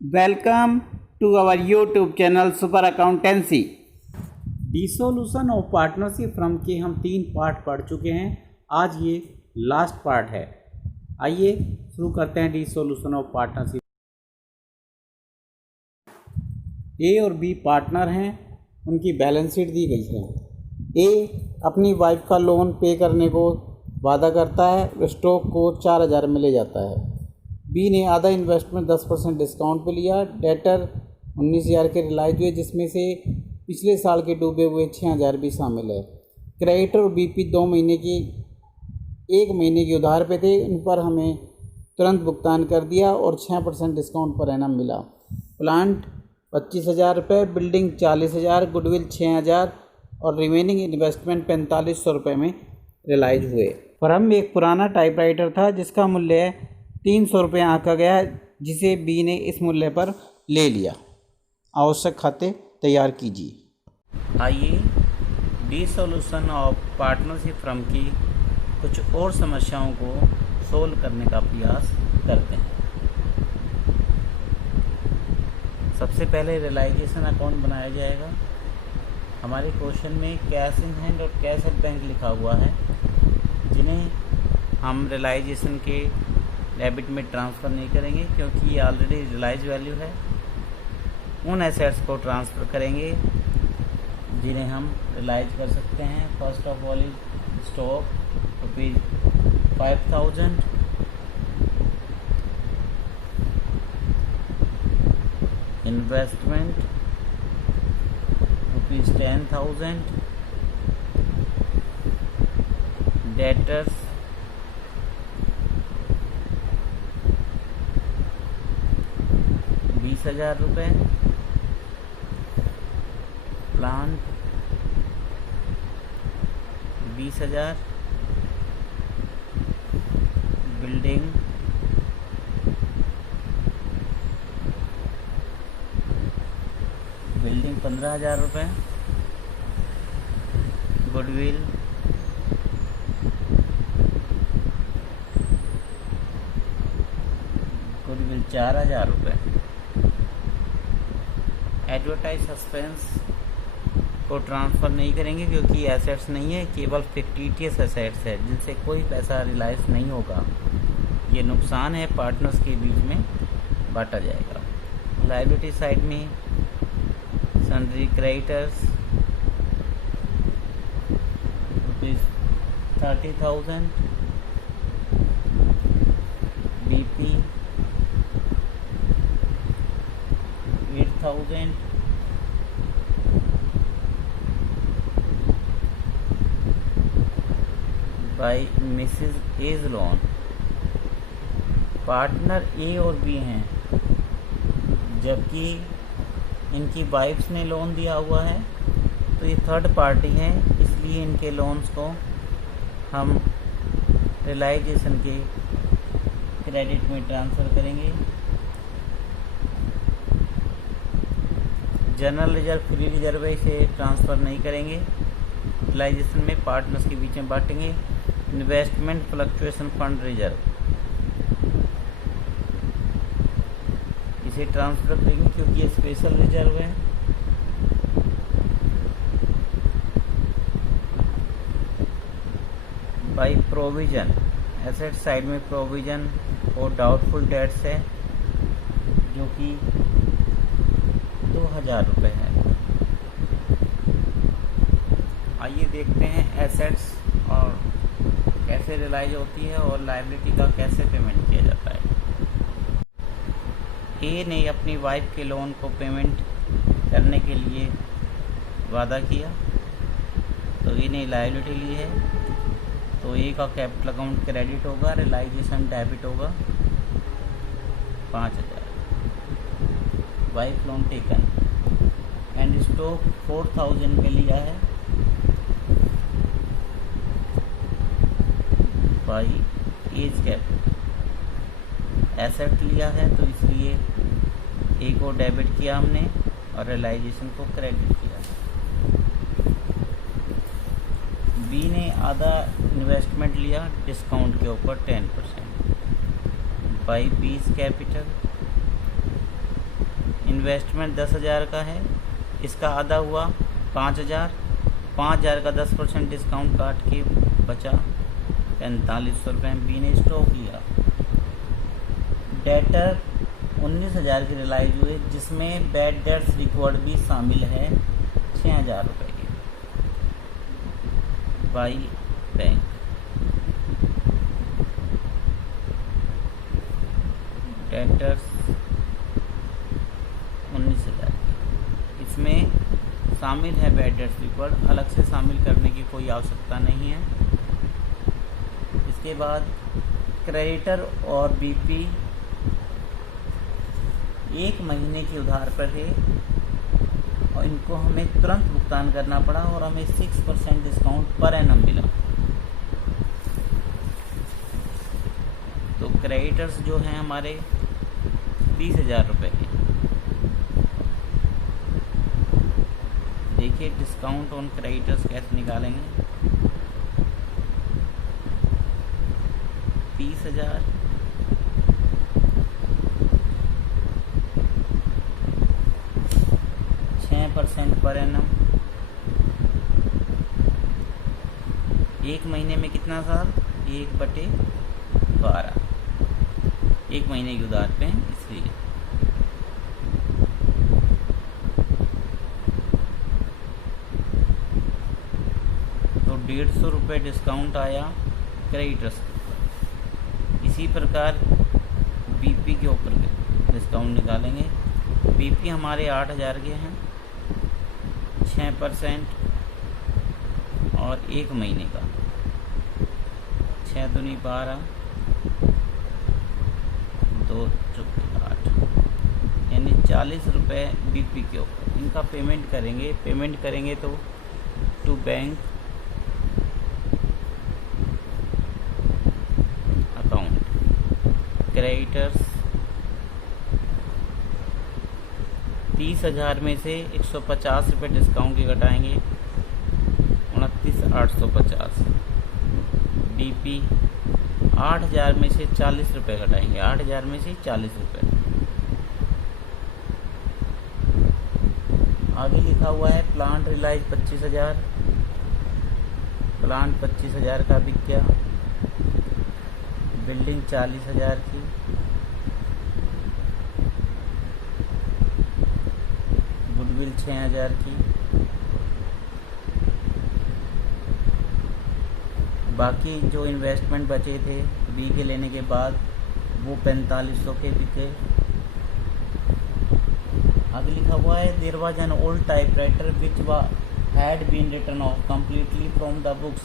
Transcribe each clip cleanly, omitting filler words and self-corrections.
Welcome to our YouTube channel super accountancy. Dissolution of partnership from के हम 3 part पढ़ चुके हैं। आज ये लास्ट पार्ट है। आइए शुरू करते हैं डिसोल्यूशन ऑफ पार्टनरशिप। ए और बी पार्टनर हैं, उनकी बैलेंस शीट दी गई है। ए अपनी वाइफ का लोन पे करने को वादा करता है, स्टॉक को 4000 में ले जाता है। बी ने आधा इन्वेस्टमेंट 10% डिस्काउंट पे लिया। डेटर 19,000 के रिलाइज हुए, जिसमें से पिछले साल के डूबे हुए 6,000 भी शामिल है। क्रेडिटर और बीपी 2 महीने की 1 महीने की उधार पे थे, उन पर हमें तुरंत भुगतान कर दिया और 6% डिस्काउंट पर एनम मिला। प्लांट 25,000 रुपये, बिल्डिंग 40,000, गुडविल 6,000 और रिमेनिंग इन्वेस्टमेंट 4500 रुपये में रिलाइज हुए। फर्म में एक पुराना टाइपराइटर था जिसका मूल्य 300 रुपये आंका गया, जिसे बी ने इस मूल्य पर ले लिया। आवश्यक खाते तैयार कीजिए। आइए डिसोल्यूशन ऑफ पार्टनरशिप फर्म की कुछ और समस्याओं को सोल्व करने का प्रयास करते हैं। सबसे पहले रियलाइजेशन अकाउंट बनाया जाएगा। हमारे क्वेश्चन में कैश इन हैंड और कैश एट बैंक लिखा हुआ है, जिन्हें हम रियलाइजेशन के डेबिट में ट्रांसफ़र नहीं करेंगे क्योंकि ये ऑलरेडी रियलाइज वैल्यू है। उन एसेट्स को ट्रांसफ़र करेंगे जिन्हें हम रियलाइज कर सकते हैं। First of all is stock ₹5,000, investment ₹10,000, debtors ₹20,000, plant 20,000, building 15,000 रुपये, गुडविल 4,000 रुपये। एडवर्टाइज सस्पेंस को ट्रांसफ़र नहीं करेंगे क्योंकि एसेट्स नहीं है, केवल फिक्टिशियस एसेट्स है जिनसे कोई पैसा रियलाइज नहीं होगा। ये नुकसान है, पार्टनर्स के बीच में बांटा जाएगा। लायबिलिटी साइड में sundry creditors ₹30,000, BP 8,000, by Mrs H loan. Partner A और बी हैं, जबकि इनकी वाइफ्स ने लोन दिया हुआ है, तो ये थर्ड पार्टी है, इसलिए इनके लोन्स को हम रियलाइजेशन के क्रेडिट में ट्रांसफ़र करेंगे। जनरल रिजर्व फ्री रिजर्व इसे ट्रांसफ़र नहीं करेंगे, रियलाइजेशन में पार्टनर्स के बीच में बांटेंगे। इन्वेस्टमेंट फ्लक्चुएशन फंड रिजर्व इसे ट्रांसफ़र करेंगे क्योंकि ये स्पेशल रिजर्व है। बाई प्रोविज़न, एसेट साइड में प्रोविज़न और डाउटफुल डेट्स है जो कि 2,000 रुपये है। आइए देखते हैं एसेट्स और कैसे रियलाइज होती है और लायबिलिटी का कैसे पेमेंट किया जाता है। ए ने अपनी वाइफ के लोन को पेमेंट करने के लिए वादा किया, तो ए ने लायबिलिटी ली है, तो ए का कैपिटल अकाउंट क्रेडिट होगा, रियलाइजेशन डेबिट होगा 5,000। Wife loan taken and stock 4,000 पे लिया है बाई एज कैपिटल। एसेट लिया है तो इसलिए ए को डेबिट किया हमने और रियलाइजेशन को क्रेडिट किया। बी ने आधा इन्वेस्टमेंट लिया डिस्काउंट के ऊपर 10% बाई बीज कैपिटल इन्वेस्टमेंट 10,000 का है, इसका आधा हुआ 5,000। 5,000 का 10% डिस्काउंट काट के बचा 4500 रुपये बी ने स्टॉक लिया। डेटर 19,000 की रिलाइज हुए, जिसमें बैड डेट्स रिकॉर्ड भी शामिल है 6,000 रुपये के बाई बैंक। डेटर्स 19,000 की, इसमें शामिल है बैड डेट्स रिकॉर्ड, अलग से शामिल करने की कोई आवश्यकता नहीं है। इसके बाद क्रेडिटर और बीपी 1 महीने के उधार पर थे और इनको हमें तुरंत भुगतान करना पड़ा और हमें 6% डिस्काउंट पर एनम मिला। तो क्रेडिटर्स जो हैं हमारे 20,000 रुपये के। देखिए डिस्काउंट ऑन क्रेडिटर्स कैसे निकालेंगे। 20,000 6% पर एनम, 1 महीने में कितना साल, 1/12, 1 महीने के उधार पे हैं इसलिए। तो 150 रुपये डिस्काउंट आया क्रेडिटर्स के ऊपर। इसी प्रकार बीपी के ऊपर डिस्काउंट निकालेंगे। बीपी हमारे 8,000 के हैं, 6% और 1 महीने का 6 दूनी 12, 2 चौके 8, यानी 40 रुपये बीपी के ऊपर इनका पेमेंट करेंगे तो टू बैंक अकाउंट क्रेडिटर्स 30,000 में से 150 रुपये डिस्काउंट के घटाएंगे, 29,850। बीपी 8,000 में से 40 रुपये घटाएंगे, 8,000 में से 40 रुपये। आगे लिखा हुआ है प्लांट रिलाइज 25,000, प्लांट 25,000 का बिक गया। बिल्डिंग 40,000 की, गुडविल 6,000 की। बाकी जो इन्वेस्टमेंट बचे थे बी के लेने के बाद वो 4500 के बिके। आगे लिखा हुआ है there was an old typewriter which had been written off completely from the books.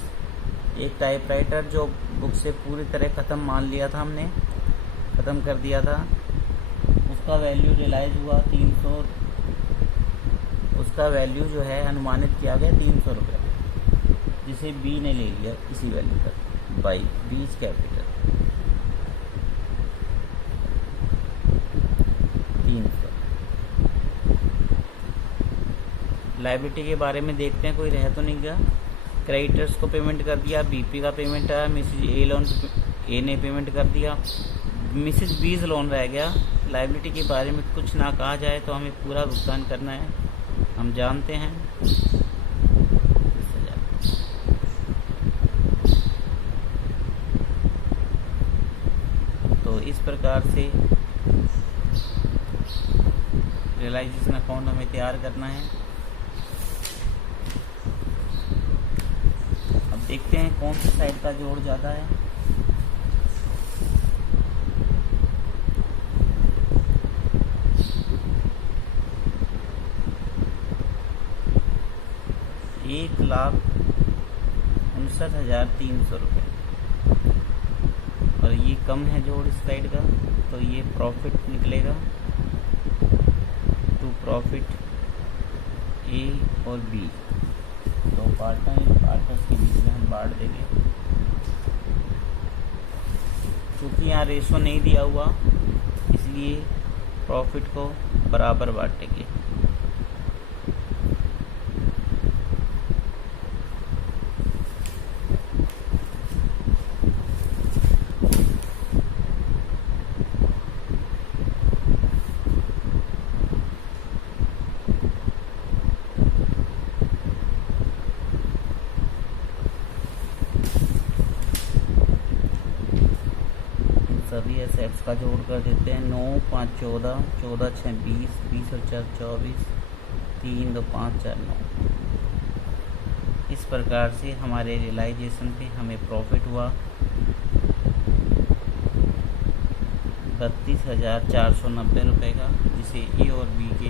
एक टाइपराइटर जो बुक से पूरी तरह ख़त्म मान लिया था, हमने ख़त्म कर दिया था, उसका वैल्यू रियलाइज हुआ 300, उसका वैल्यू जो है अनुमानित किया गया 300 रुपये, जिसे बी ने ले लिया इसी वैल्यू पर बाई बीज कैपिटल 300। लायबिलिटी के बारे में देखते हैं, कोई रह तो नहीं गया। क्रेडिटर्स को पेमेंट कर दिया, बीपी का पेमेंट आया, मिसेज ए लोन ए ने पेमेंट कर दिया, मिसेज बीज लोन रह गया। लायबिलिटी के बारे में कुछ ना कहा जाए तो हमें पूरा भुगतान करना है, हम जानते हैं। तो इस प्रकार से रियलाइजेशन अकाउंट हमें तैयार करना है। अब देखते हैं कौन सी साइड का जोड़ ज़्यादा है। ₹1,59,300 और ये कम है जोड़ इस साइड का, तो ये प्रॉफिट निकलेगा। टू प्रॉफिट ए और बी, तो पार्टनर्स के बीच में हम बांट देंगे। क्योंकि यहाँ रेशो नहीं दिया हुआ इसलिए प्रॉफिट को बराबर बांटेंगे। उसका जोड़ कर देते हैं। 9 5 14, 14 6 20, 20 और 4 24, 3 2 5 4 9। इस प्रकार से हमारे रियलाइजेशन पे हमें प्रॉफिट हुआ 32,490 रुपये का, जिसे ए और बी के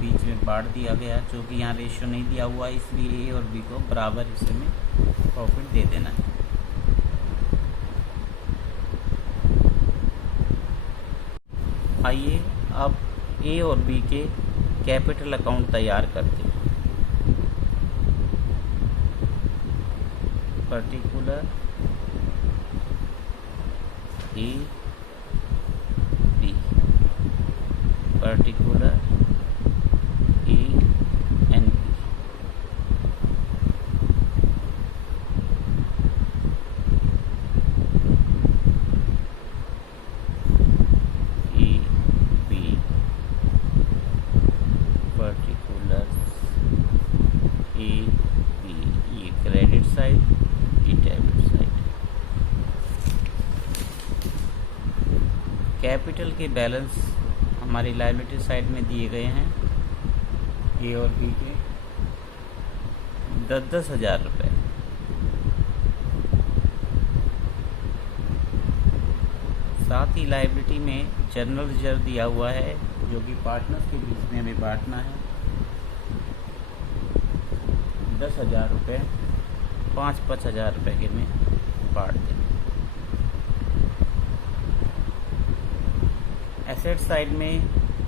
बीच में बांट दिया गया। चूँकि यहाँ रेशियो नहीं दिया हुआ, इसलिए ए और बी को बराबर हिस्से में प्रॉफिट दे देना है। आइए अब ए और बी के कैपिटल अकाउंट तैयार करते हैं। Particular A B, particular A and B. A B particular A B, ये क्रेडिट साइड, ये डेबिट साइड। कैपिटल के बैलेंस हमारी लायबिलिटी साइड में दिए गए हैं। ए और बी के 10-10 हज़ार रुपये। साथ ही लायबिलिटी में जनरल रिजर्व दिया हुआ है, जो कि पार्टनर्स के बीच में हमें बांटना है। 10,000 रुपये 5-5 हज़ार रुपये के में बांट दें। एसेट साइड में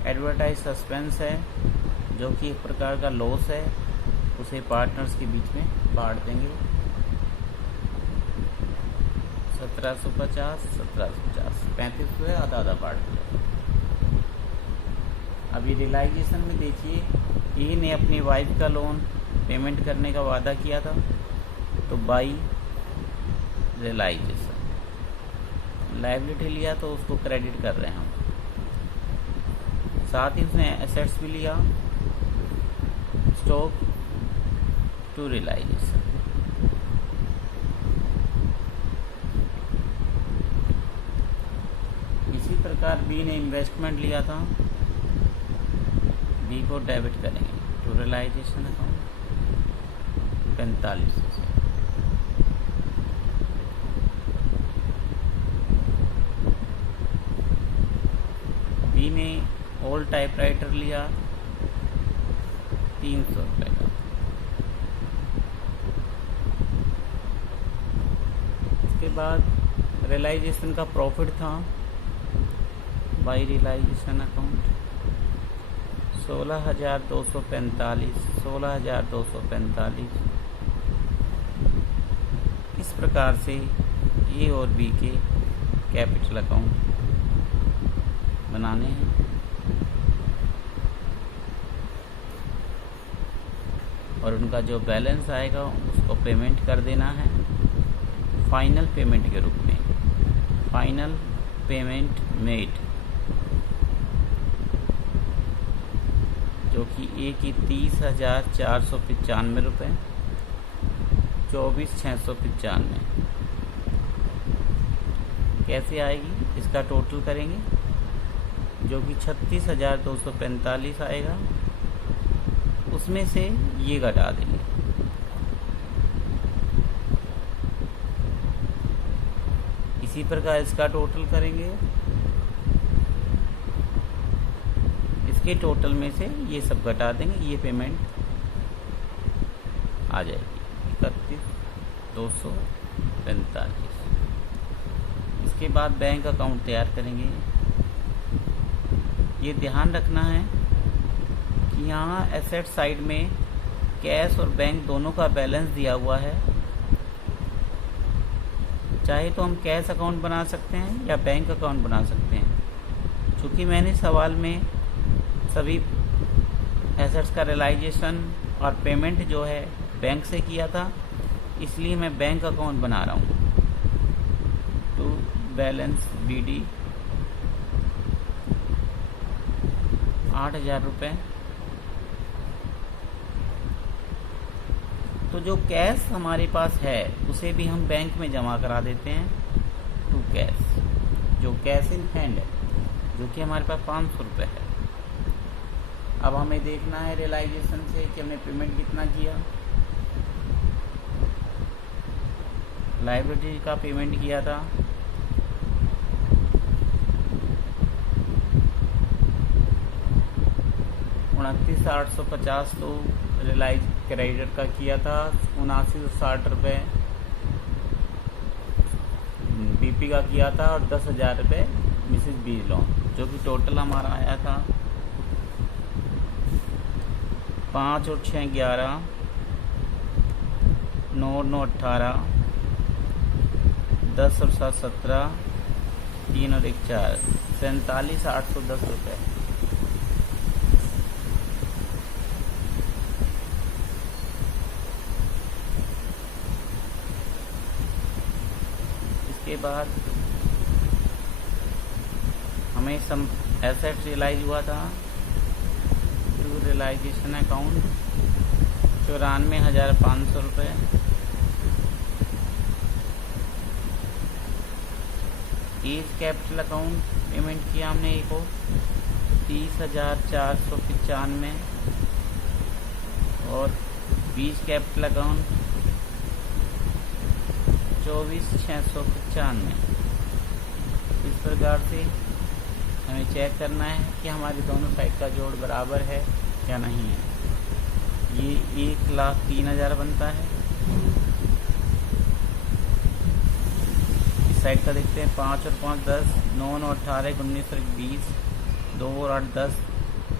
एडवर्टाइज सस्पेंस है, जो कि एक प्रकार का लॉस है, उसे पार्टनर्स के बीच में बांट देंगे। 1750 1750, 35 है, आधा आधा बांट दिया। अभी रियलाइजेशन में देखिए, ए ने अपनी वाइफ का लोन पेमेंट करने का वादा किया था, तो बाई रियलाइजेशन लायबिलिटी लिया तो उसको क्रेडिट कर रहे हैं हम। साथ ही उसने एसेट्स भी लिया, स्टॉक टू रियलाइजेशन। इसी प्रकार बी ने इन्वेस्टमेंट लिया था, बी को डेबिट करेंगे टू रियलाइजेशन अकाउंट 45। बी ने ओल्ड टाइपराइटर लिया 300 रुपये का। इसके बाद रियलाइजेशन का प्रॉफिट था बाई रियलाइजेशन अकाउंट 16,245, 16,245। इस प्रकार से ए और बी के कैपिटल अकाउंट बनाने हैं। और उनका जो बैलेंस आएगा उसको पेमेंट कर देना है फाइनल पेमेंट के रूप में। फाइनल पेमेंट मेड, जो कि ए की 30,495 रुपये, 24,695। कैसे आएगी, इसका टोटल करेंगे, जो कि 36,245 आएगा। उसमें से ये घटा देंगे। इसी प्रकार इसका टोटल करेंगे, इसके टोटल में से ये सब घटा देंगे, ये पेमेंट आ जाएगी 31,245। इसके बाद बैंक अकाउंट तैयार करेंगे। ये ध्यान रखना है कि यहाँ एसेट साइड में कैश और बैंक दोनों का बैलेंस दिया हुआ है। चाहे तो हम कैश अकाउंट बना सकते हैं या बैंक अकाउंट बना सकते हैं। चूँकि मैंने सवाल में सभी एसेट्स का रियलाइजेशन और पेमेंट जो है बैंक से किया था, इसलिए मैं बैंक अकाउंट बना रहा हूँ। तो बैलेंस BD 8,000 रुपये। तो जो कैश हमारे पास है उसे भी हम बैंक में जमा करा देते हैं टू कैश। जो कैश इन हैंड है, जो कि हमारे पास 500 रुपये है। अब हमें देखना है रियलाइजेशन से कि हमने पेमेंट कितना किया। लाइब्रेरी का पेमेंट किया था 29,850, तो रिलाइज क्रेडिट का किया था 7960 रुपये, बीपी का किया था, और 10,000 रुपये मिसेज बी लोन, जो कि टोटल हमारा आया था 5 और 6 11, 9 और 9 18, 10 और 7 17, 3 और 1 4, 47,810 रुपये। इसके बाद हमें सम एसेट रियलाइज हुआ था टू रियलाइजेशन अकाउंट 94,500 रुपये। एज कैपिटल अकाउंट पेमेंट किया हमने एक को 30,495, और बीज कैपिटल अकाउंट 24,695। इस प्रकार से हमें चेक करना है कि हमारी दोनों साइड का जोड़ बराबर है या नहीं है। ये 1,03,000 बनता है। इस साइड का देखते हैं, 5 और 5 10, 9 9 18, 19 और 20, 2 और 8 10,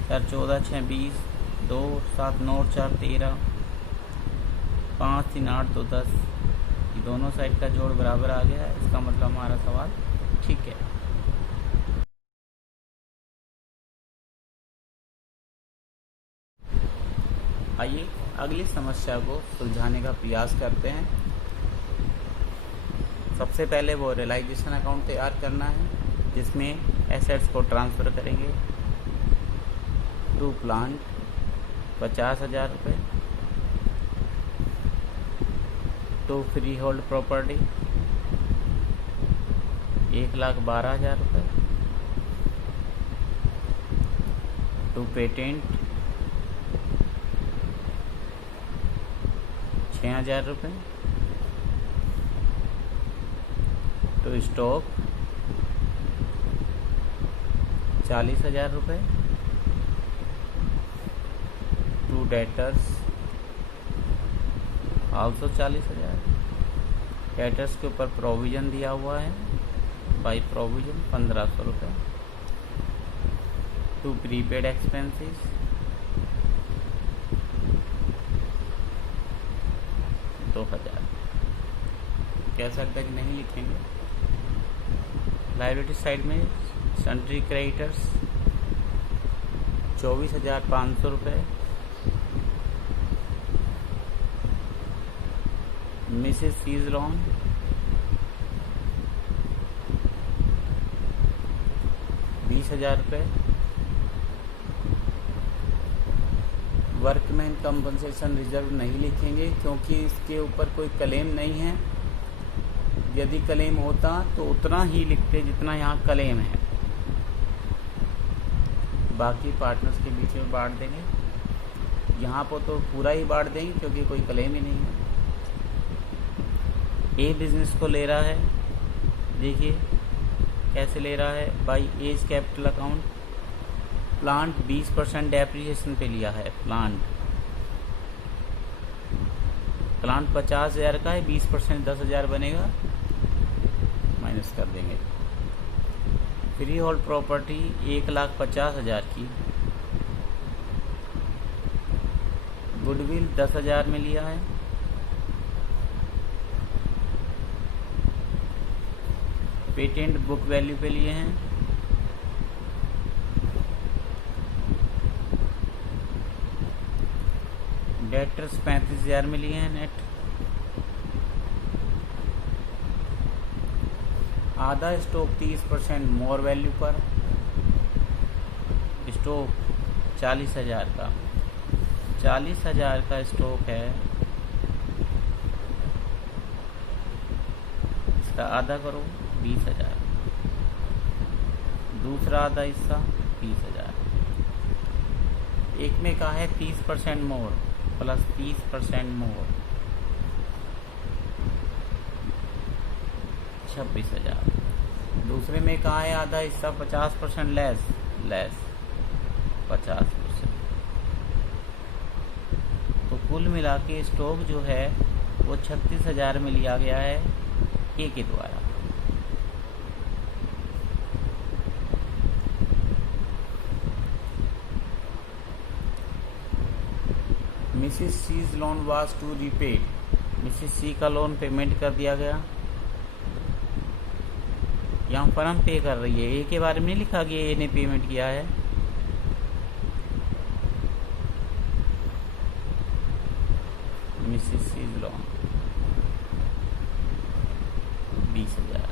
4 14, 6 20, 2 7 9 और 4 13, 5 3 8 2 10। ये दोनों साइड का जोड़ बराबर आ गया है। इसका मतलब हमारा सवाल ठीक है। आइए अगली समस्या को सुलझाने का प्रयास करते हैं। सबसे पहले वो रियलाइजेशन अकाउंट तैयार करना है, जिसमें एसेट्स को ट्रांसफ़र करेंगे टू प्लांट 50,000 रुपये, टू फ्री होल्ड प्रॉपर्टी 1,12,000 रुपये, टू पेटेंट 6,000 रुपये, टू स्टॉक 40,000 रुपये, टू डेटर्स आल्सो 40,000। डेटर्स के ऊपर प्रोविज़न दिया हुआ है, बाई प्रोविज़न 1,500 रुपये, टू प्रीपेड एक्सपेंसेस 2,000। कह सकते हैं कि नहीं लिखेंगे। लायबिलिटी साइड में सन्ड्री क्रेडिटर्स 24,500 रुपये, मिसेस सीज लोन 20,000 रुपये, वर्कमैन कंपनसेशन रिजर्व नहीं लिखेंगे क्योंकि इसके ऊपर कोई क्लेम नहीं है। यदि क्लेम होता तो उतना ही लिखते जितना यहाँ क्लेम है। बाकी पार्टनर्स के बीच में बांट देंगे। यहाँ पर तो पूरा ही बांट देंगे क्योंकि कोई क्लेम ही नहीं है। ए बिजनेस को ले रहा है, देखिए कैसे ले रहा है, by as capital account. Plant 20% depreciation पे लिया है। प्लांट 50,000 का है, 20% 10,000 बनेगा, माइनस कर देंगे। फ्री होल्ड प्रॉपर्टी 1,50,000 की। गुडविल 10,000 में लिया है। पेटेंट बुक वैल्यू पे लिए हैं। डेटर्स 35,000 में लिए हैं नेट। आधा स्टॉक 30% मोर वैल्यू पर। स्टॉक 40,000 का, 40,000 का स्टॉक है। इसका आधा करो 20,000। दूसरा आधा हिस्सा 30,000। एक में कहा है 30% मोर प्लस 30% मोर 26,000। दूसरे में कहा है आधा हिस्सा 50% लेस 50%। तो कुल मिला के स्टॉक जो है वो 36,000 में लिया गया है ए के द्वारा। Mrs C's loan was to repaid. Mrs C का लोन पेमेंट कर दिया गया। यहाँ फर्म पे कर रही है, ए के बारे में नहीं लिखा गया ए ने पेमेंट किया है। Mrs C's loan 20,000।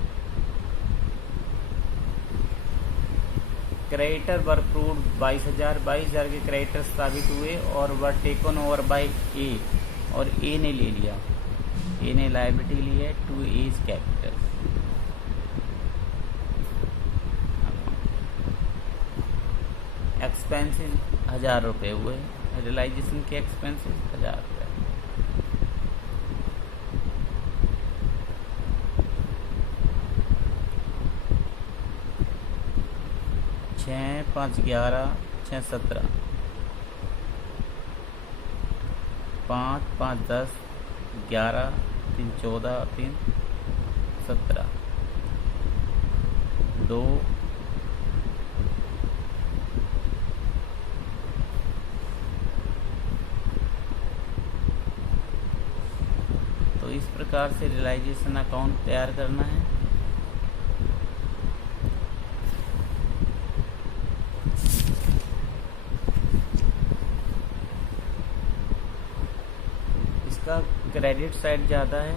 Creditor were proved 22,000 के क्रेडिटर साबित हुए और were taken over by A, और ए ने ले लिया, ए ने लायबिलिटी ली है टू एज कैपिटल। एक्सपेंसेस 1,000 रुपये हुए, रियलाइजेशन के एक्सपेंसेस 1,000 रुपये। 6, 5, 11, 6, 17, 5, 5, 10, 11, 3, 14, 3, 17, 2, तो इस प्रकार से रियलाइजेशन अकाउंट तैयार करना है। इसका क्रेडिट साइड ज़्यादा है,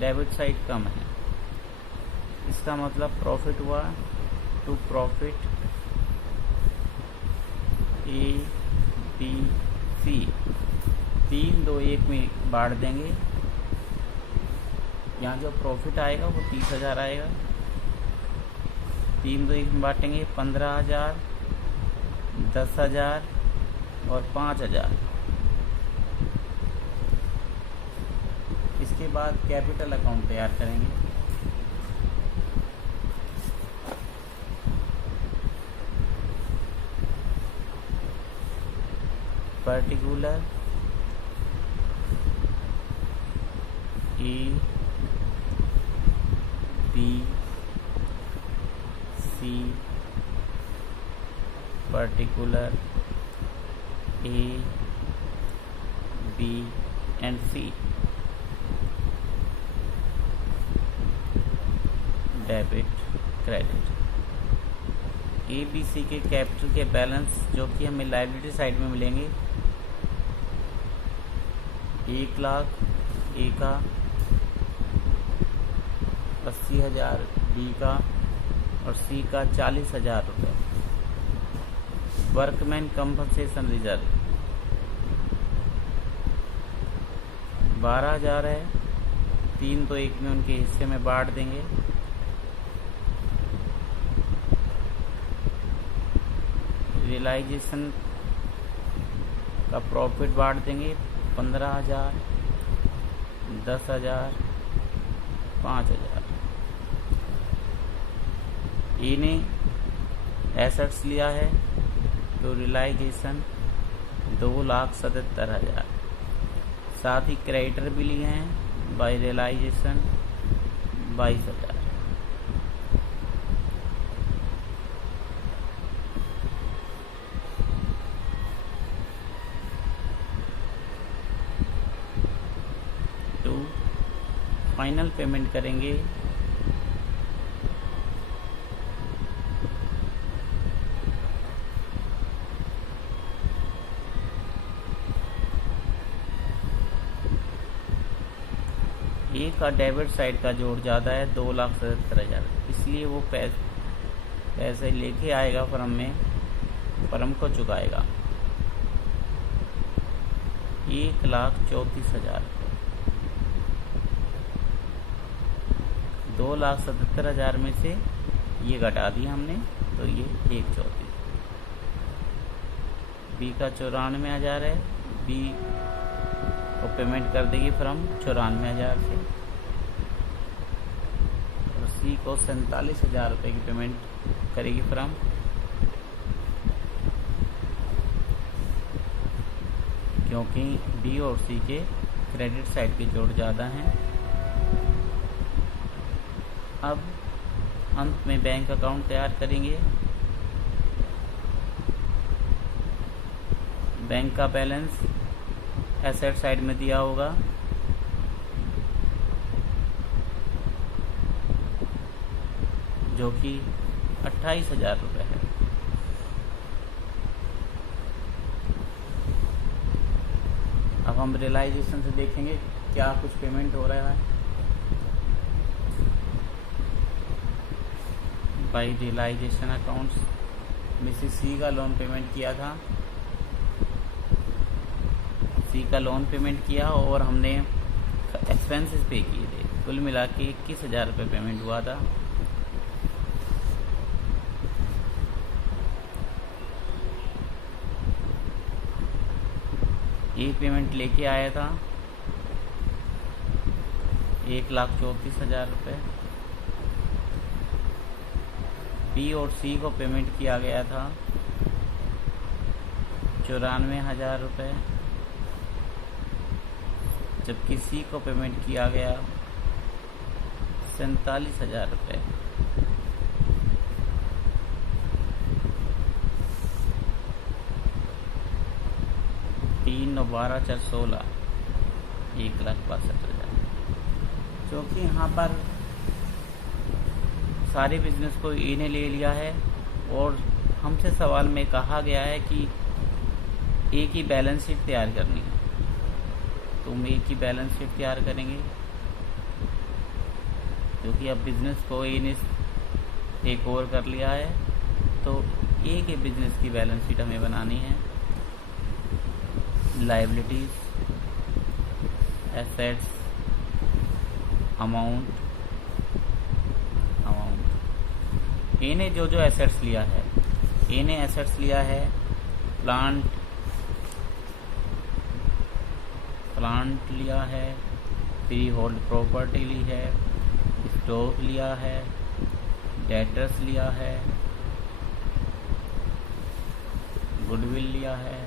डेबिट साइड कम है। इसका मतलब प्रॉफिट हुआ to profit A B C 3, 2, 1 में बांट देंगे। यहाँ जो प्रॉफिट आएगा वो 30,000 आएगा। 3, 2, 1 में बांटेंगे 15,000, 10,000 और 5,000। इसके बाद कैपिटल अकाउंट तैयार करेंगे। Particular A B C, particular A B and C, debit credit. A B C के कैपिटल के बैलेंस जो कि हमें लायबिलिटी साइड में मिलेंगे, 1 लाख ए का, 80,000 बी का और सी का 40,000 रुपये। वर्कमैन कंपनसेशन रिजर्व 12,000 है। 3, 2, 1 में उनके हिस्से में बांट देंगे। रियलाइजेशन का प्रॉफिट बांट देंगे 15,000, 10,000, 5,000। ए ने एसेट्स लिया है तो रियलाइजेशन 2,77,000। साथ ही क्रेडिटर भी लिए हैं बाय रियलाइजेशन 22,000। तो फाइनल पेमेंट करेंगे ए का डेबिट साइड का जोड़ ज़्यादा है 2,77,000, इसलिए वो पैसे लेके आएगा फर्म में, फर्म को चुकाएगा 1,34,000। 2,77,000 में से ये घटा दिया हमने, तो ये 1/34। बी का 94,000 है, बी को पेमेंट कर देगी फर्म 94,000 से, और सी को 47,000 रुपये की पेमेंट करेगी फर्म। क्योंकि डी और सी के क्रेडिट साइड के जोड़ ज़्यादा हैं। अब अंत में बैंक अकाउंट तैयार करेंगे। बैंक का बैलेंस एसेट साइड में दिया होगा, जो कि 28,000 रुपये है। अब हम रियलाइजेशन से देखेंगे क्या कुछ पेमेंट हो रहा है। बाई रियलाइजेशन अकाउंट्स, मिसेस सी का लोन पेमेंट किया था, सी का लोन पेमेंट किया और हमने एक्सपेंसेस पे किए थे। कुल मिला के 21,000 रुपये पेमेंट हुआ था। ये पेमेंट लेके आया था 1,34,000 रुपये। बी और सी को पेमेंट किया गया था 94,000 रुपये, जबकि सी को पेमेंट किया गया 47,000 रुपये। तीन और 12 4 16, 1,62,000। क्योंकि यहाँ पर सारे बिजनेस को ए ने ले लिया है और हमसे सवाल में कहा गया है कि ए की बैलेंस शीट तैयार करनी है, तो हम ए की बैलेंस शीट तैयार करेंगे। क्योंकि अब बिजनेस को ए ने टेक ओवर कर लिया है, तो ए के बिजनेस की बैलेंस शीट हमें बनानी है। Liabilities, assets, amount. ए ने जो जो एसेट्स लिया है, ए ने एसेट्स लिया है प्लांट लिया है, फ्री होल्ड प्रॉपर्टी ली है, स्टॉक लिया है, डेटर्स लिया है, गुडविल लिया है,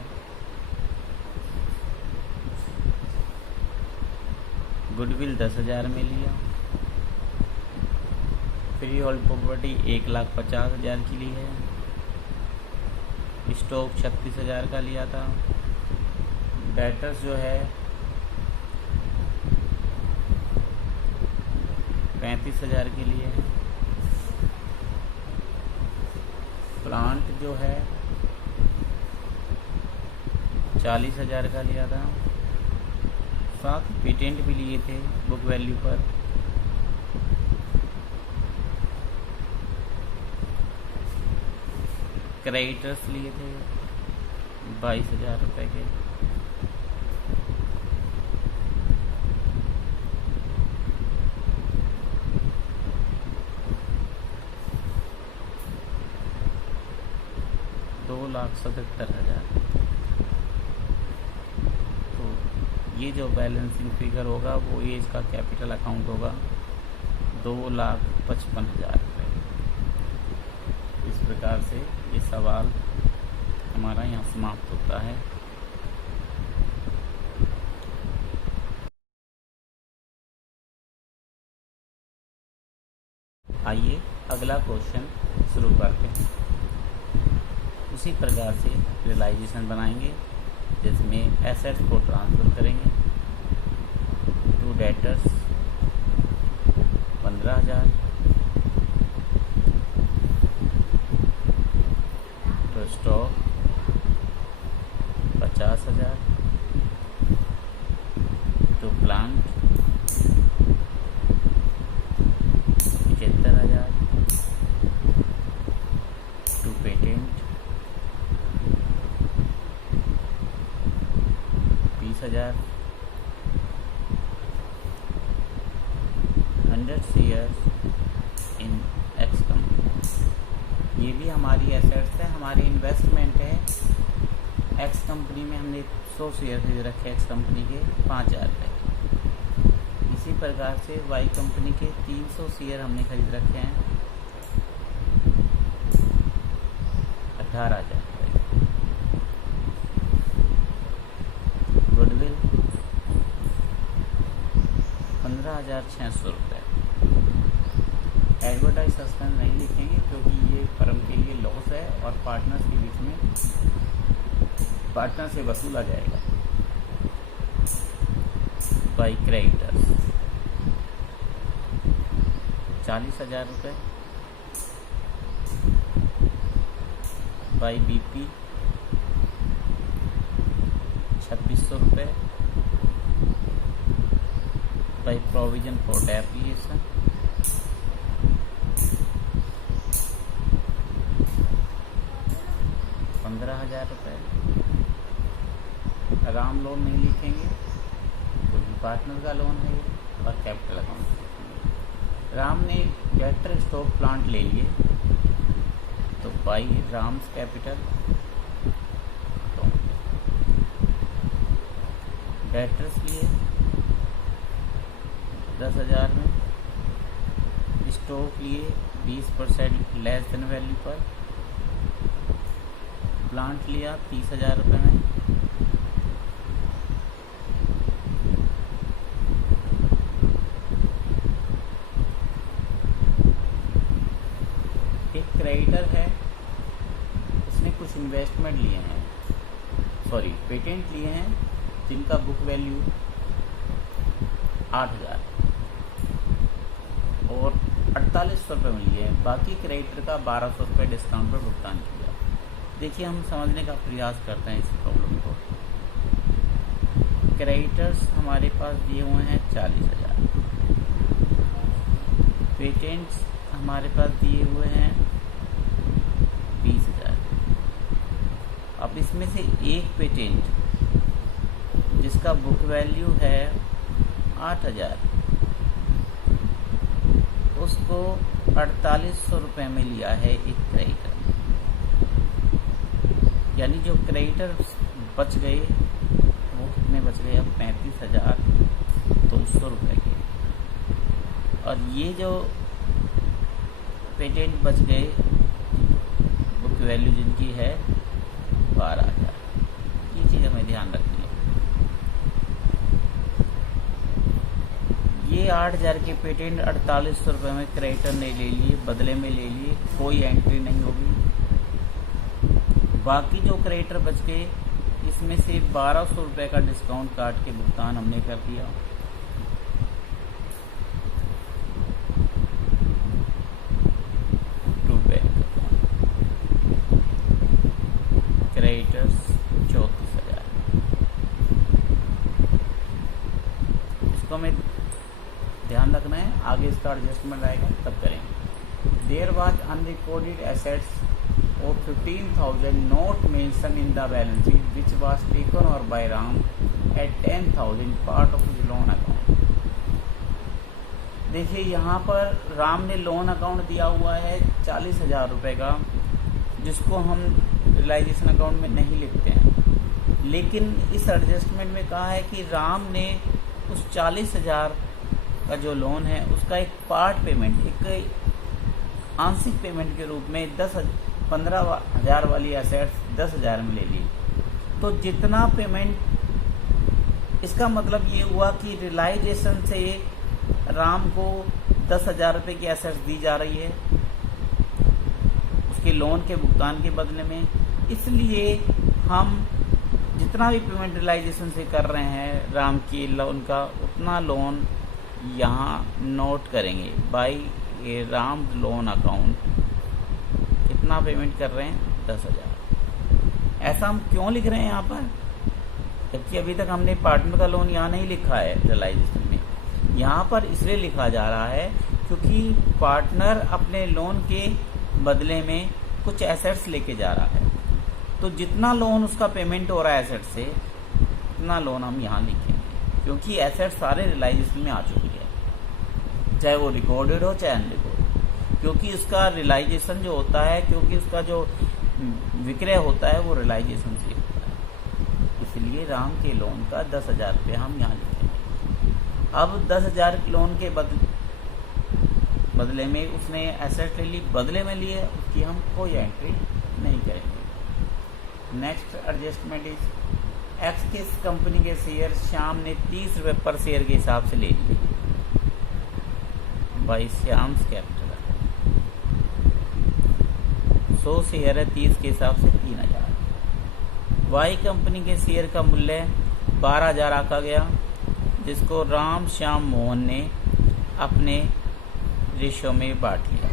गुडविल 10,000 में लिया, फ्री होल्ड प्रॉपर्टी 1,50,000 की ली है, स्टॉक 36,000 का लिया था, डेटर्स जो है 35,000 के लिए है, प्लांट जो है 40,000 का लिया था, साथ पेटेंट भी लिए थे बुक वैल्यू पर। क्रेडिटर्स लिए थे 22,000 रुपये के। $2,77,000। ये जो बैलेंसिंग फिगर होगा वो ये इसका कैपिटल अकाउंट होगा 2,55,000 रुपये। इस प्रकार से ये सवाल हमारा यहाँ समाप्त होता है। आइए अगला क्वेश्चन शुरू करते हैं। उसी प्रकार से रियलाइजेशन बनाएंगे जिसमें एसेट्स को ट्रांसफ़र करेंगे to debtors 15,000, to stock 50,000, to plant 75,000, to patent 20,000, 100 shares in X company. ये भी हमारी एसेट्स है, हमारी इन्वेस्टमेंट है। एक्स कंपनी में हमने 100 शेयर खरीद रखे एक्स कंपनी के 5,000 रुपये। इसी प्रकार से वाई कंपनी के 300 शेयर हमने खरीद रखे हैं 18,000 रुपये। गुडविल 15,600 रुपये। एडवर्टाइज सस्पेंस नहीं लिखेंगे क्योंकि ये फर्म के लिए लॉस है और पार्टनर्स के बीच में पार्टनर से वसूला जाएगा। बाई क्रेडिटर्स 40,000 रुपये। बाई बीपी 2,600 रुपये। बाई प्रोविजन फॉर डेप्रिएशन 15,000 रुपये। राम लोन नहीं लिखेंगे क्योंकि पार्टनर का लोन है और कैपिटल अकाउंट लिखेंगे। राम ने डेटर स्टॉक प्लांट ले लिए तो by Ram's capital account. Debtors लिए 10,000 में। स्टॉक लिए 20% लेस देन वैल्यू पर। प्लांट लिया 30,000 रुपये में। एक क्रेडिटर है, इसने कुछ इन्वेस्टमेंट लिए हैं, पेटेंट लिए हैं जिनका बुक वैल्यू 8,000 और 4,800 रुपये में लिए हैं। बाकी क्रेडिटर का 1,200 रुपये डिस्काउंट पर भुगतान किया। देखिए, हम समझने का प्रयास करते हैं इस प्रॉब्लम को। क्रेडिटर्स हमारे पास दिए हुए हैं 40,000। पेटेंट्स हमारे पास दिए हुए हैं 20,000। अब इसमें से एक पेटेंट जिसका बुक वैल्यू है 8,000 उसको 4,800 रुपये में लिया है एक क्रेडिटर। यानी जो क्रेडिटर बच गए वो कितने बच गए? अब 35,200 रुपये के। और ये जो पेटेंट बच गए बुक वैल्यू जिनकी है 12,000। ये चीज़ हमें ध्यान रखनी है। ये 8,000 के पेटेंट 4,800 रुपये में क्रेडिटर ने ले लिए, बदले में ले लिए, कोई एंट्री नहीं होगी। बाकी जो क्रेडिटर बच गए इसमें से 1,200 रुपये का डिस्काउंट काट के भुगतान हमने कर दिया। To bank creditors 34,000। इसको हमें ध्यान रखना है, आगे इसका एडजस्टमेंट आएगा तब करेंगे। There was unrecorded assets of 15,000 not mentioned in the balance sheet which was taken over by Ram at 10,000 part of his loan account। देखिए, यहाँ पर राम ने लोन अकाउंट दिया हुआ है 40,000 रुपये का, जिसको हम रियलाइजेशन अकाउंट में नहीं लिखते हैं। लेकिन इस एडजस्टमेंट में कहा है कि राम ने उस 40,000 का जो लोन है उसका एक पार्ट पेमेंट, एक आंशिक पेमेंट के रूप में 15,000 वाली एसेट्स 10,000 में ले ली। तो जितना पेमेंट, इसका मतलब ये हुआ कि रियलाइजेशन से राम को 10,000 रुपये की एसेट्स दी जा रही है उसके लोन के भुगतान के बदले में। इसलिए हम जितना भी पेमेंट रियलाइजेशन से कर रहे हैं राम की लोन का, उतना लोन यहाँ नोट करेंगे by A Ram loan account. कितना पेमेंट कर रहे हैं? 10,000। ऐसा हम क्यों लिख रहे हैं यहाँ पर? जबकि अभी तक हमने पार्टनर का लोन यहाँ नहीं लिखा है रियलाइजेशन में। यहाँ पर इसलिए लिखा जा रहा है क्योंकि पार्टनर अपने लोन के बदले में कुछ एसेट्स लेके जा रहा है। तो जितना लोन उसका पेमेंट हो रहा है एसेट से, उतना लोन हम यहाँ लिखेंगे क्योंकि एसेट सारे रियलाइजेशन में आ चुकी है, चाहे वो रिकॉर्डेड हो चाहे अनरिकॉर्डेड। क्योंकि उसका रियलाइजेशन जो होता है, क्योंकि उसका जो विक्रय होता है वो रियलाइजेशन से होता है। इसलिए राम के लोन का 10,000 रुपये हम यहाँ लिखेंगे। अब 10,000 लोन के बदले में उसने एसेट ले ली, बदले में लिए, उसकी हम कोई एंट्री नहीं करेंगे। नेक्स्ट एडजस्टमेंट इज एक्स किस कंपनी के शेयर श्याम ने 30 रुपये पर शेयर के हिसाब से ले लिए बाई श्याम्स कैपिटल। 100 शेयर है, 30 के हिसाब से 3,000। वाई कंपनी के शेयर का मूल्य 12,000 आका गया, जिसको राम श्याम मोहन ने अपने रेशो में बांट लिया।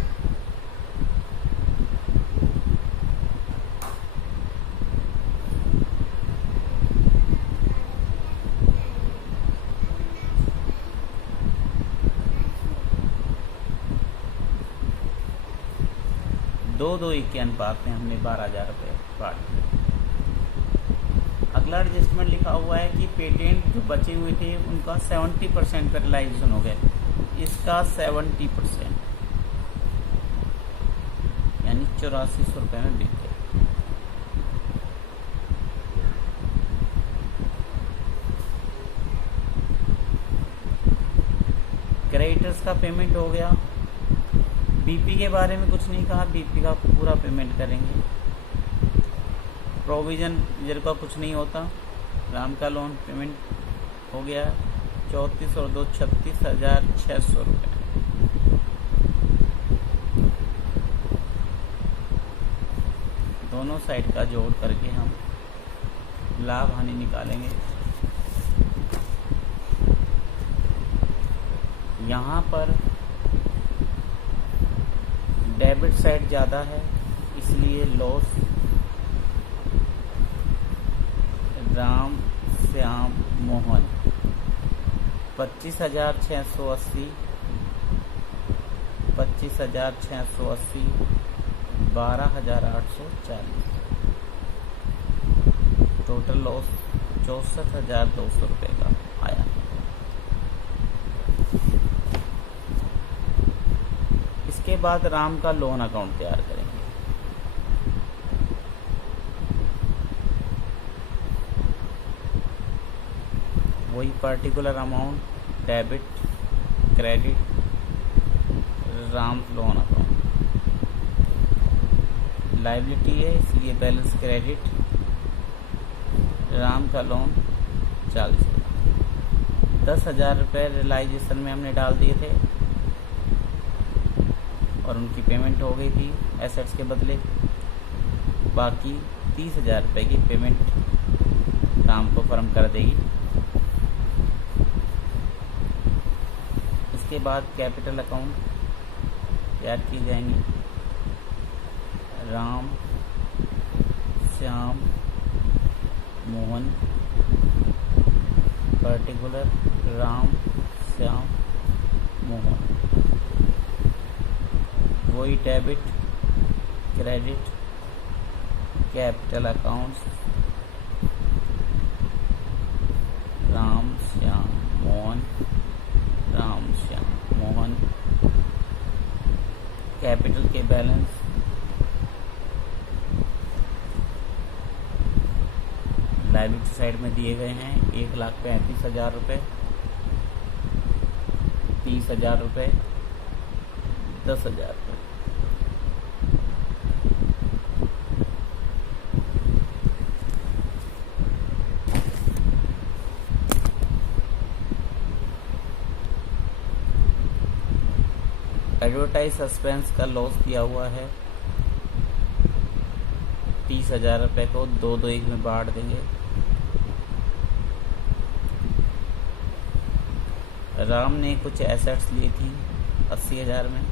दो के अनुपात में हमने 12,000 रुपये बांट दिए। अगला एडजस्टमेंट लिखा हुआ है कि पेटेंट जो बचे हुए थे उनका 70% पर रियलाइजेशन हो गए, इसका 70% यानी 8400 रुपये में बिक गए। क्रेडिटर्स का पेमेंट हो गया। बीपी के बारे में कुछ नहीं कहा, बीपी का पूरा पेमेंट करेंगे। प्रोविजन रिजर्व का कुछ नहीं होता। राम का लोन पेमेंट हो गया 34 और 2 36,600 रुपये। दोनों साइड का जोड़ करके हम लाभ हानि निकालेंगे। यहाँ पर डेबिट साइड ज़्यादा है, इसलिए loss Ram Shyam Mohan 25,680, 25,680, 12,840, total loss 64,200 रुपये का आया। इसके बाद राम का लोन अकाउंट तैयार करेंगे। वही particular amount, debit credit Ram loan account. Liability है इसलिए बैलेंस क्रेडिट, राम का लोन 40,000। 10,000 रुपये रियलाइजेशन में हमने डाल दिए थे और उनकी पेमेंट हो गई थी एसेट्स के बदले। बाकी 30,000 रुपये की पेमेंट राम को फर्म कर देगी। इसके बाद कैपिटल अकाउंट तैयार की जाएंगी। राम श्याम मोहन, पर्टिकुलर राम श्याम मोहन, वही debit credit capital accounts Ram Shyam Mohan, Ram Shyam Mohan. Capital के बैलेंस लायबिलिटी साइड में दिए गए हैं 1,35,000 रुपये, 30,000 रुपये, 10,000 रुपये। एडवर्टाइज सस्पेंस का लॉस दिया हुआ है 30,000 रुपये को 2-2 में बांट देंगे। राम ने कुछ एसेट्स ली थी 80,000 में,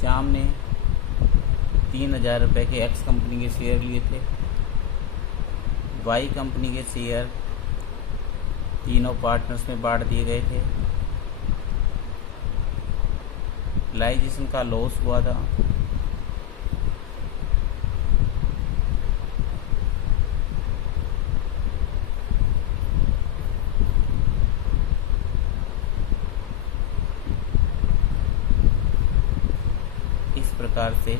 श्याम ने 3,000 रुपये के एक्स कंपनी के शेयर लिए थे। वाई कंपनी के शेयर तीनों पार्टनर्स में बांट दिए गए थे। रियलाइजेशन का लॉस हुआ था। प्रकार से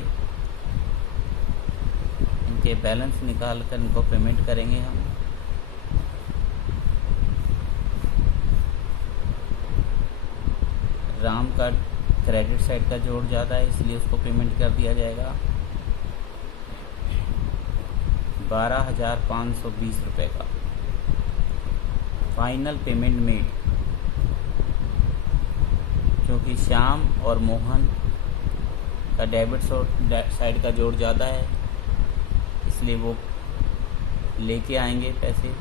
इनके बैलेंस निकाल कर इनको पेमेंट करेंगे हम। राम का क्रेडिट साइड का जोड़ ज़्यादा है इसलिए उसको पेमेंट कर दिया जाएगा 12,520 रुपये का। फाइनल पेमेंट मेड, क्योंकि श्याम और मोहन का डेबिट साइड का जोड़ ज़्यादा है इसलिए वो लेके आएंगे पैसे।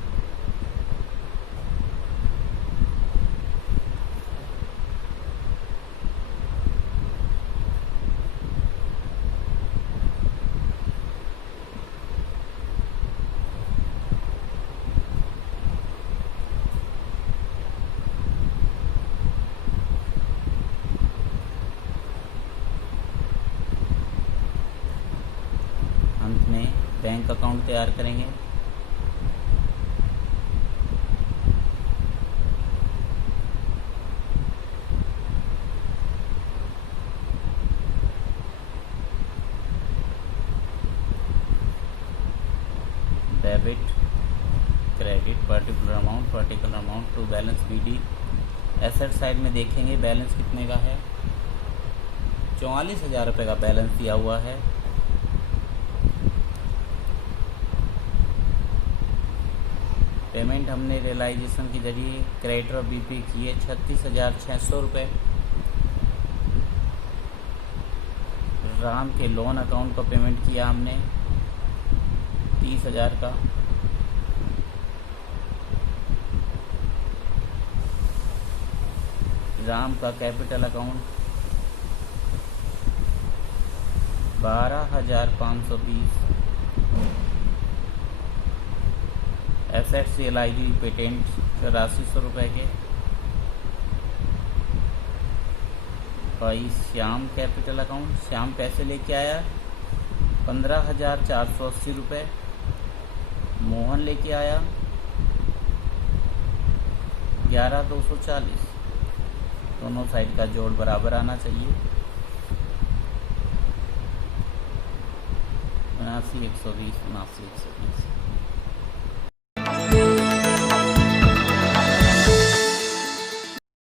अंत में बैंक अकाउंट तैयार करेंगे। Debit credit particular amount to balance BD. Asset side में देखेंगे बैलेंस कितने का है। 44,000 रुपये का बैलेंस दिया हुआ है। पेमेंट हमने रियलाइजेशन के जरिए क्रेडिटर और बीपी की है 36,600 रुपये। राम के लोन अकाउंट को पेमेंट किया हमने 30,000 का। राम का कैपिटल अकाउंट 12,520। एसेट्स रियलाइजी पेटेंट 8400 रुपये के। भाई श्याम कैपिटल अकाउंट, श्याम पैसे लेके आया 15,480 रुपये। मोहन लेके आया 11,240। दोनों साइड का जोड़ बराबर आना चाहिए। 79,120 79,120।